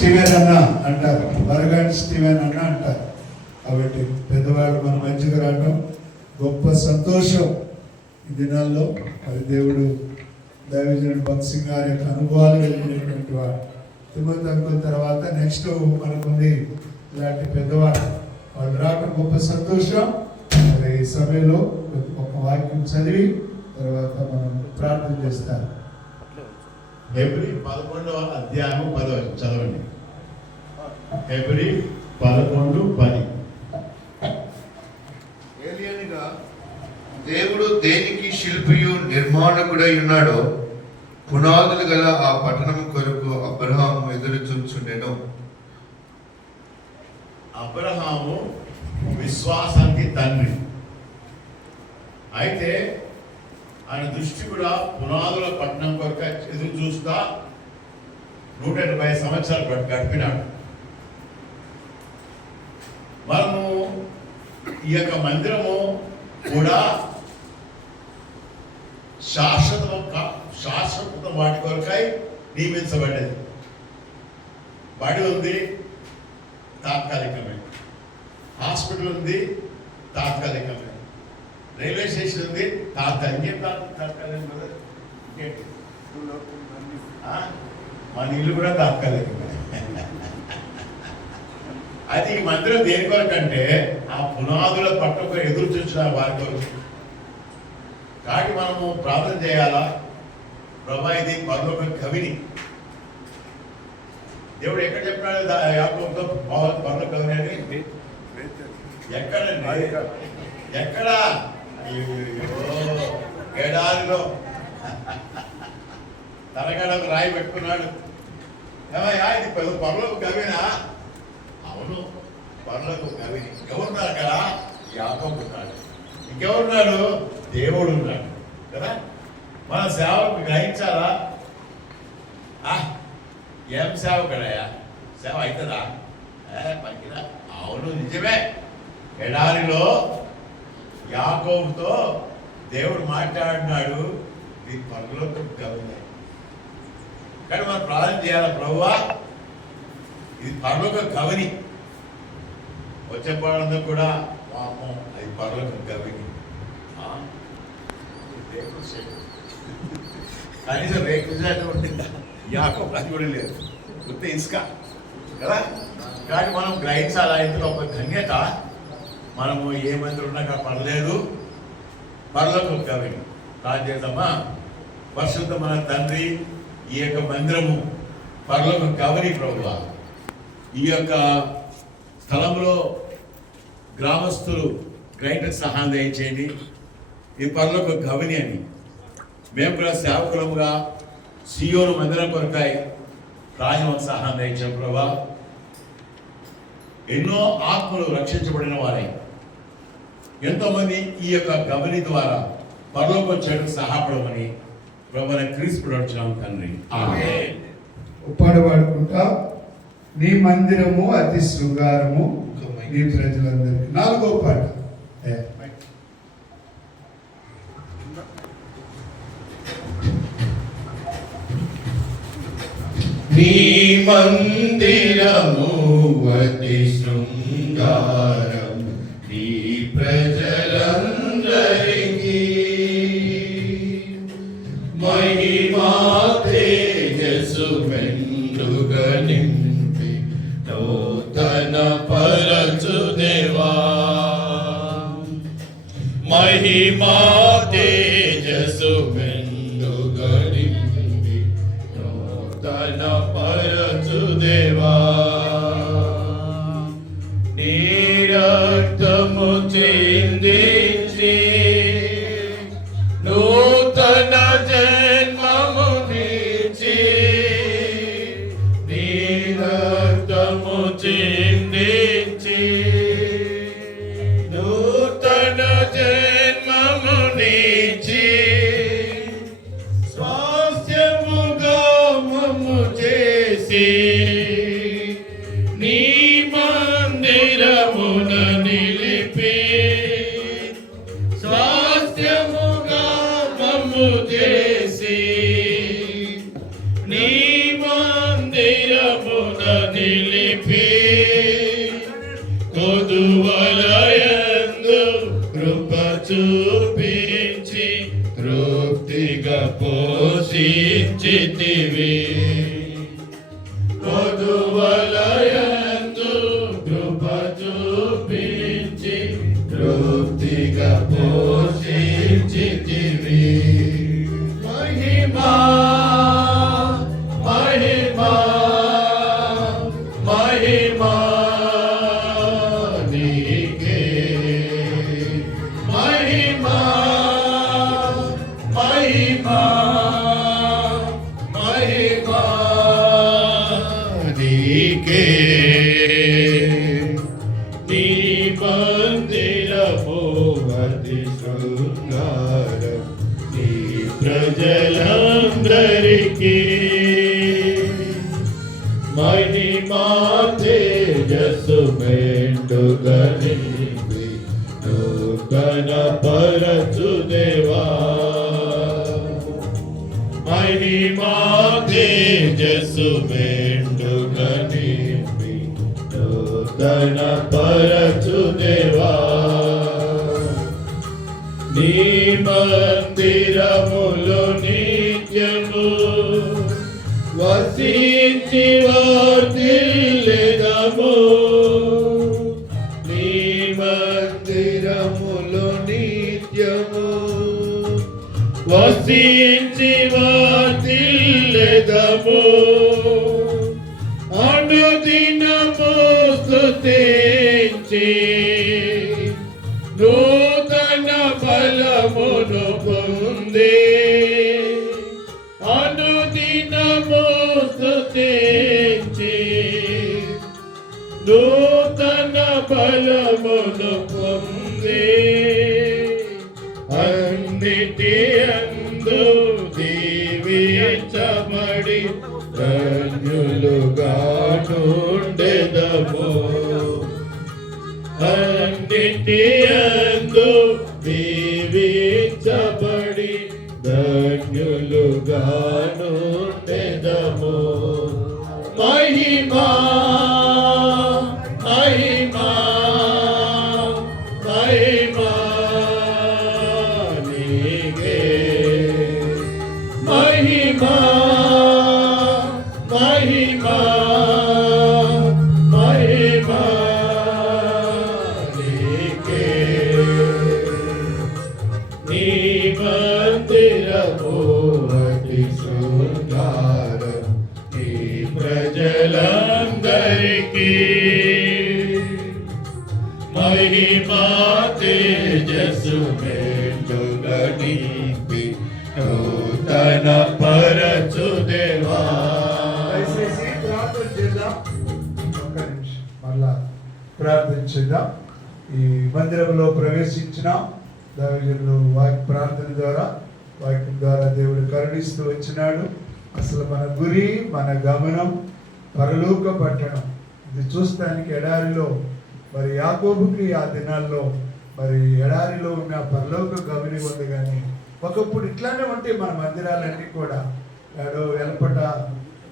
Steven అన్న అంటారు. బరగాడి Steven అన్న అంటారు. కాబట్టి పెద్దవాళ్ళు మన మంచిగా రావడం గొప్ప సంతోషం ఈ దినాల్లో. మరి దేవుడు దైవజనుడు భక్త్ సింగ్ గారి యొక్క అనుభవాలు కలిగినటువంటి వాడు. తిమ్మతి అనుకున్న తర్వాత నెక్స్ట్ మనకుంది ఇలాంటి పెద్దవాడు. వాళ్ళు రావడం గొప్ప సంతోషం. మరి ఈ సమయంలో ఒక వాక్యం చదివి తర్వాత మనం ప్రార్థన చేస్తారు హెబ్రి పదకొండవ అధ్యాయం పదవ చదవండి. హెబ్రి పదకొండు పది. ఏలియనగా దేవుడు దేనికి శిల్పియు నిర్మాణకుడై ఉన్నాడో పునాదులు గల ఆ పట్టణం కొరకు అబ్రహాము ఎదురు చూచుండెను. అబ్రహాము విశ్వాసానికి తండ్రి. అయితే ఆయన దృష్టి కూడా పునాదుల పట్టణం కొరకు ఎదురు చూస్తా నూట ఎనభై సంవత్సరాలు గడి- గడిపినాడు. మనము ఈ యొక్క మందిరము కూడా శాశ్వత శాశ్వత వాటి కొరకై నియమించబడ్డది. బడి ఉంది తాత్కాలికమే హాస్పిటల్ ఉంది తాత్కాలికమే రైల్వే స్టేషన్ ఉంది తాత్కాలిక ఇంకేం తాత్కాలికం కదా ఇంకేంటి మా మన ఇల్లు కూడా తాత్కాలికమే అది ఈ మందిరం దేని కొరకు అంటే ఆ పునాదుల పట్టుకు ఎదురు చూసిన వారి కొరకు. కాబట్టి మనము ప్రార్థన చేయాలా? ప్రభా ఇది పరలోక కవిని. దేవుడు ఎక్కడ చెప్పినాడు దా- యాకోబుతో కవిని అని? ఎక్కడండి ఎక్కడ? అయ్యో ఎడారిలో తనకాడ ఒక రాయి పెట్టుకున్నాడు. ఏమయ్యా ఇది పెద్ద పరలోక కవినా? అవును పనులకు కవి. ఎవరున్నారు కదా యాకోబు ఉన్నాడు ఇంకెవరున్నాడు? దేవుడు ఉన్నాడు కదా? మన సేవకు గ్రహించాలా ఆ, ఏం సేవ కదయా సేవ అవుతుందా ఏ పనికిరా. అవును నిజమే. ఎడారిలో యాకోబుతో దేవుడు మాట్లాడినాడు. ఇది పనులకు కవినే కానీ మనం ప్రార్థన చేయాలి ప్రభువా? ఇది పరలోక కవిని వచ్చే పాడంతా కూడా పాపం అది పరలోక కవిని కనీసం రేకుల షెడ్ యాకో అది కూడా లేదు. గుర్తు ఇసుక. కదా? కానీ మనం గ్రహించాలా? ఇందులో ఒక ధన్యత. మనము ఏ మంది ఉన్నాక పర్లేదు పర్లోక కవిని ప్రార్థన చేద్దామా? పరిశుద్ధ మన తండ్రి ఈ యొక్క మందిరము పర్లోక గవరి ప్రభువా ఈ యొక్క స్థలంలో గ్రామస్తులు గ్రైండర్ సహాయం దయచేయండి. ఈ పనులకు గవని అని. మేము కూడా సేవకులముగా సియోను మందిరం కొరకాయి ప్రాయం సహాయం దయచాం ప్రభా. ఎన్నో ఆత్మలు రక్షించబడిన వారై. ఎంతోమంది ఈ యొక్క గవని ద్వారా పరలోకం చేయడం సహాయపడమని ప్రభు క్రీస్తు వచ్చినాం తండ్రి ఆమేన్. ఉప్పాడు పాడుకుంటా నీ మందిరము అతి శృంగారము నీ ప్రజలందరికీ. నాలుగో పాట. నీ మందిరము అతి శృంగారం నీ రక్తము నూతన జన్మము నీచి నీ రక్తము నూతన జన్మము నీచి స్వాస్థ్యముగా చేసి నీ మందిరమున నిలిపి స్వాస్థ్యముగా మమ్ము చే నీకే. నీ మందిరము అతి శృంగారం నీ ప్రజలందరికీ. మహిమా తేజస్సు మెండుగని నూతన పరచు దేవా. మహిమా తేజస్సు మెండుగని నూతన పరచు దేవా. నీ మందిరములు నిత్యము వసించి వర్ధిల్లెదము నీ మందిరములు నిత్యము వసించి వర్ధిల్లెదము నీకే మహిమా మహిమా మహిమా నీకే నూతన పరచు దేవా. దయచేసి ప్రార్థన చేద్దాం. ఒక్క నిమిషం. మళ్ళా ప్రార్థన చేద్దాం. ఈ మందిరంలో ప్రవేశించిన. దైవజనులు వాక్య ప్రార్థన ద్వారా వాక్యం ద్వారా దేవుడు కరుణిస్తూ వచ్చినాడు. అసలు మన గురి మన గమనం పరలోక పట్టణం. ఇది చూస్తానికి ఎడారిలో మరి యాకోబుకి ఆ దినాల్లో మరి దారిలో ఉన్న పరలోక గౌరి ఉంది కానీ ఒకప్పుడు ఇట్లానే ఉంటాయి మన మందిరాలన్నీ కూడా. ఎడో వెలపట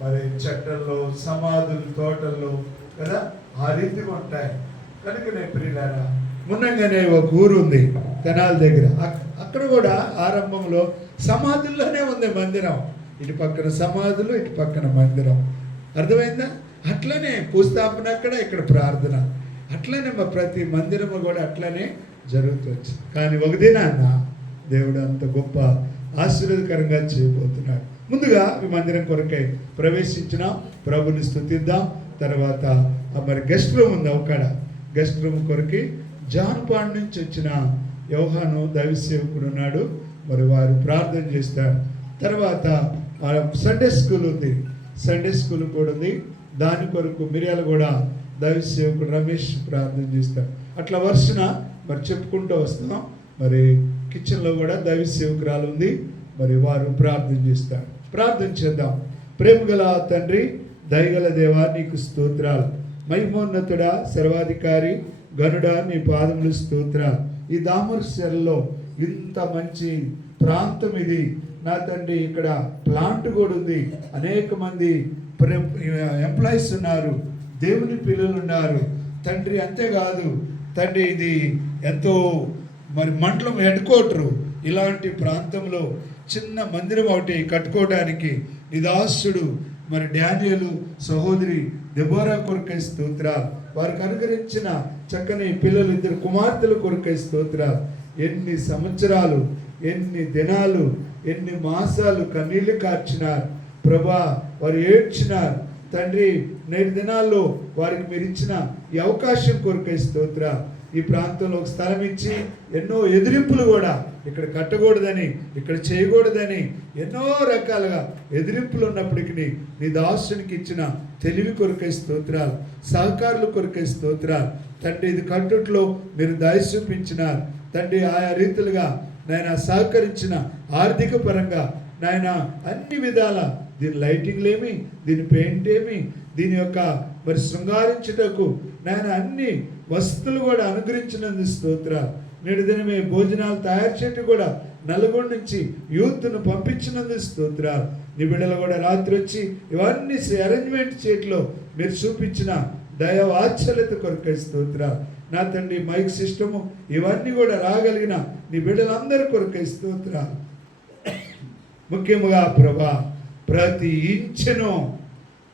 మరి చెట్టల్లో సమాధులు తోటల్లో కదా? ఆ రీతిగా ఉంటాయి. కనుక నేను ప్రియులారా మున్నంగానే ఒక ఊరు ఉంది తెనాల దగ్గర. అక్కడ కూడా ఆరంభంలో సమాధుల్లోనే ఉంది మందిరం. ఇటు పక్కన సమాధులు ఇటు పక్కన మందిరం. అర్థమైందా? అట్లనే భూస్థాపన అక్కడ ఇక్కడ ప్రార్థన. అట్లనే మా ప్రతి మందిరము కూడా అట్లనే జరుగుతుంది. కానీ ఒక దినాన్న దేవుడు అంత గొప్ప ఆశీర్వాదకరంగా చేయబోతున్నాడు. ముందుగా ఈ మందిరం కొరకై ప్రవేశించిన ప్రభుని స్థుతిద్దాం తర్వాత ఆ మరి గెస్ట్ రూమ్ ఉంది ఒకడ గెస్ట్ రూమ్ కొరకి జాన్పాడ్ నుంచి వచ్చిన యోహాను దైవ సేవకుడు ఉన్నాడు. మరి వారు ప్రార్థన చేస్తారు. తర్వాత సండే స్కూల్ ఉంది. సండే స్కూల్ కూడా ఉంది. దాని కొరకు మిరియాలు కూడా దైవ సేవకుడు రమేష్ ప్రార్థన చేస్తారు అట్లా వరుసన మరి చెప్పుకుంటూ వస్తున్నాం మరి కిచెన్లో కూడా దైవ సేవకురాలు ఉంది. మరి వారు ప్రార్థన చేస్తారు. ప్రార్థన చేద్దాం. ప్రేమగల తండ్రి దయగల దేవా నీకు స్తోత్రాలు. మహిమోన్నతుడా సర్వాధికారి గనుడా నీ పాదములు స్తోత్రాలు. ఈ దామర్ సెల్లో ఇంత మంచి ప్రాంతం ఇది. నా తండ్రి ఇక్కడ ప్లాంట్ కూడా ఉంది. అనేక మంది ఎంప్లాయీస్ ఉన్నారు. దేవుని పిల్లలు ఉన్నారు తండ్రి అంతేకాదు తండ్రి ఇది ఎంతో మరి మండలం హెడ్ క్వార్టరు ఇలాంటి ప్రాంతంలో చిన్న మందిరం ఒకటి కట్టుకోవడానికి నిదాసుడు మరి డానియలు సహోదరి దెబోరా కొరకై స్తోత్ర. వారికి అనుకరించిన చక్కని పిల్లలు ఇద్దరు కుమార్తెల కొరకై స్తోత్ర. ఎన్ని సంవత్సరాలు ఎన్ని దినాలు ఎన్ని మాసాలు కన్నీళ్ళు కార్చినారు. ప్రభా వారు ఏడ్చినారు. తండ్రి నేటి దినాల్లో వారికి మీరు ఇచ్చిన ఈ అవకాశం కొరకై స్తోత్ర. ఈ ప్రాంతంలో ఒక స్థలం ఇచ్చి ఎన్నో ఎదిరింపులు కూడా ఇక్కడ కట్టకూడదని ఇక్కడ చేయకూడదని ఎన్నో రకాలుగా ఎదిరింపులు ఉన్నప్పటికీ నీ దాసునికి ఇచ్చిన తెలివి కొరకై స్తోత్రాలు సహకారులు కొరకై స్తోత్రాలు తండ్రి ఇది కట్టుట్లో మీరు దయ చూపించినారు. తండ్రి ఆయా రీతులుగా నాయన సహకరించిన ఆర్థిక పరంగా నాయన అన్ని విధాల దీని లైటింగ్లు ఏమి? దీని పెయింట్ ఏమి? దీని యొక్క మరి శృంగారించుటకు నాయన అన్ని వస్తువులు కూడా అనుగ్రహించినందు స్తోత్ర. నేడు దినమే భోజనాలు తయారు చేయటం కూడా నలుగురు నుంచి యూత్ను పంపించినందు స్తోత్ర. నీ బిడ్డలు కూడా రాత్రి వచ్చి ఇవన్నీ అరేంజ్మెంట్ చేయట్లో మీరు చూపించిన దయవాత్సల్యత కొరకై స్తోత్ర. నా తండ్రి మైక్ సిస్టము ఇవన్నీ కూడా రాగలిగిన నీ బిడ్డలందరి కొరకై స్తోత్ర. ముఖ్యముగా ప్రభా ప్రతి ఇంచెను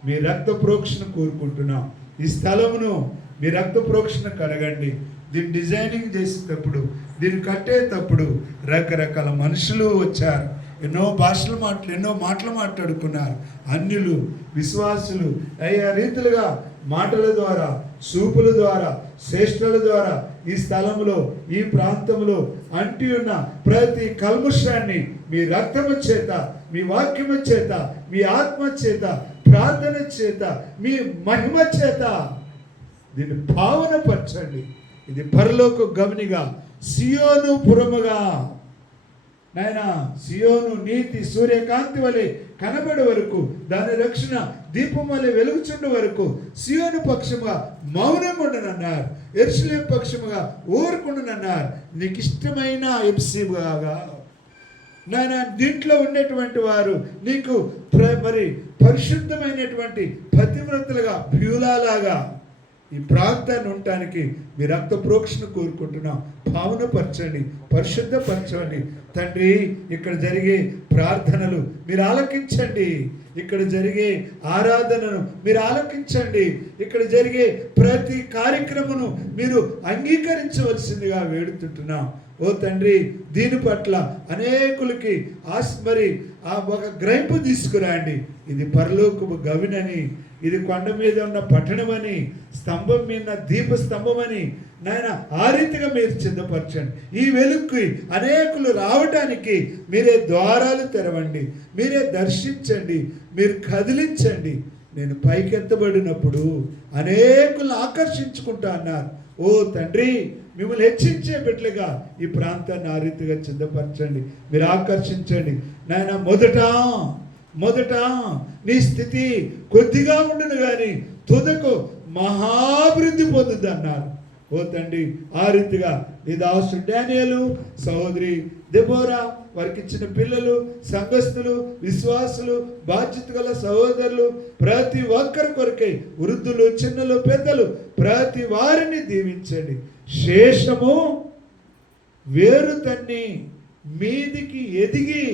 మీ రక్త ప్రోక్షణ కోరుకుంటున్నాం. ఈ స్థలమును మీ రక్త ప్రోక్షణ కడగండి. దీన్ని డిజైనింగ్ చేసేటప్పుడు దీన్ని కట్టేటప్పుడు రకరకాల మనుషులు వచ్చారు. ఎన్నో భాషలు మాటలు ఎన్నో మాటలు మాట్లాడుకున్నారు. అన్యులు విశ్వాసులు అయ్యా రీతులుగా మాటల ద్వారా సూపుల ద్వారా శ్రేష్ఠుల ద్వారా ఈ స్థలంలో ఈ ప్రాంతంలో అంటి ఉన్న ప్రతి కల్ముషాన్ని మీ రక్తము చేత మీ వాక్యము చేత మీ ఆత్మ చేత ప్రార్థన చేత మీ మహిమ చేత దీన్ని భావనపరచండి. ఇది పరలోక గమనిగా సియోను పురముగా. నాయన సియోను నీతి సూర్యకాంతి వలె కనబడే వరకు దాని రక్షణ దీపం వలె వెలుగుచుండ వరకు సియోను పక్షముగా మౌనం ఉండనన్నారు. ఎరుసలేం పక్షముగా ఊరుకుండనన్నారు. నీకు ఇష్టమైన ఎప్సీగా నాయన దీంట్లో ఉండేటువంటి వారు నీకు మరి పరిశుద్ధమైనటువంటి పతివ్రతలుగా ప్యూలాలాగా ఈ ప్రాంతాన్ని ఉండటానికి మీ రక్త ప్రోక్షను కోరుకుంటున్నాం. భావనపరచండి పరిశుద్ధపరచండి. తండ్రి ఇక్కడ జరిగే ప్రార్థనలు మీరు ఆలకించండి. ఇక్కడ జరిగే ఆరాధనను మీరు ఆలకించండి. ఇక్కడ జరిగే ప్రతి కార్యక్రమను మీరు అంగీకరించవలసిందిగా వేడుతుంటున్నాం. ఓ తండ్రి దీని పట్ల అనేకులకి ఆస్ మరి ఆ ఒక గ్రహింపు తీసుకురాండి. ఇది పరలోకపు గవినని ఇది కొండ మీద ఉన్న పట్టణమని స్తంభం మీద దీప స్తంభమని నాయన ఆ రీతిగా మీరు సిద్ధపరచండి. ఈ వెలుగుకి అనేకులు రావడానికి మీరే ద్వారాలు తెరవండి. మీరే దర్శించండి. మీరు కదిలించండి. నేను పైకెత్తబడినప్పుడు అనేకులు ఆకర్షించుకుంటా అన్నారు. ఓ తండ్రి మిమ్మల్ని హెచ్చించే బిడ్డలుగా ఈ ప్రాంతాన్ని ఆ రీతిగా చిందపరచండి మీరు ఆకర్షించండి. నాయన మొదట మొదట నీ స్థితి కొద్దిగా ఉండును కానీ తుదకు మహాభివృద్ధి పొందుద్ది అన్నారు ఓ తండ్రి ఆ రీతిగా నీ దాసు డానియలు సహోదరి దెబోరా వారికి ఇచ్చిన పిల్లలు సంఘస్థులు విశ్వాసులు బాధ్యత గల సహోదరులు ప్రతి ఒక్కరి కొరకై వృద్ధులు చిన్నలు పెద్దలు ప్రతి వారిని దీవించండి. శేషము వేరు తన్ని మీదికి ఎదిగి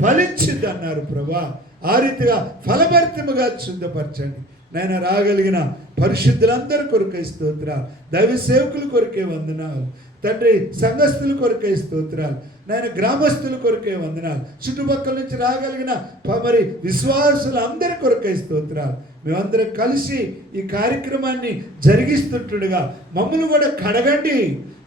ఫలించింది అన్నారు ప్రభా. ఆ రీతిగా ఫలభరితముగా చిందపరచండి నాయన రాగలిగిన పరిశుద్ధులందరి కొరకై స్తోత్రాలు దైవ సేవకుల కొరకే వందనాలు తండ్రి సంఘస్థుల కొరకై స్తోత్రాలు నాయన గ్రామస్తుల కొరకే వందనాలు చుట్టుపక్కల నుంచి రాగలిగిన మరి విశ్వాసులు అందరి కొరకై స్తోత్రాలు. మేమందరం కలిసి ఈ కార్యక్రమాన్ని జరిగిస్తుంటుండగా మమ్మల్ని కూడా కడగండి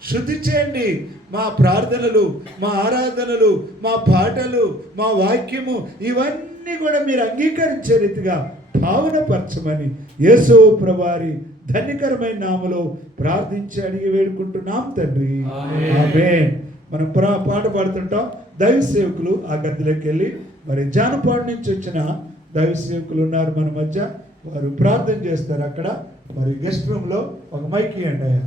శుద్ధి చేయండి. మా ప్రార్థనలు మా ఆరాధనలు మా పాటలు మా వాక్యము ఇవన్నీ కూడా మీరు అంగీకరించే రీతిగా భావనపరచమని యేసు ప్రభారి ధన్యకరమైన నామలో ప్రార్థించి అడిగి వేడుకుంటున్నాం తండ్రి. మనం ప్రా పాట పాడుతుంటాం. దైవ సేవకులు ఆ గదిలోకి వెళ్ళి మరి జానపాడు నుంచి వచ్చిన దైవ సేవకులు ఉన్నారు మన మధ్య. వారు ప్రార్థన చేస్తారు అక్కడ. మరి గెస్ట్ రూమ్లో ఒక మైక్ ఇవ్వండి అయ్యా.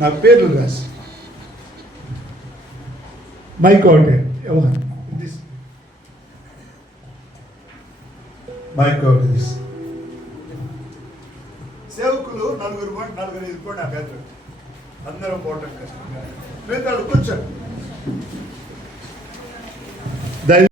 నా పేరు రాసి. మైక్ ఒకటి దిస్ మైక్ ఒకటి దిస్ సేవకులు నలుగురు నలుగురు ఐదు పోండి ఆ పేరు అందరం పోవటం కష్టం. మిగతా కూర్చోండి. దయ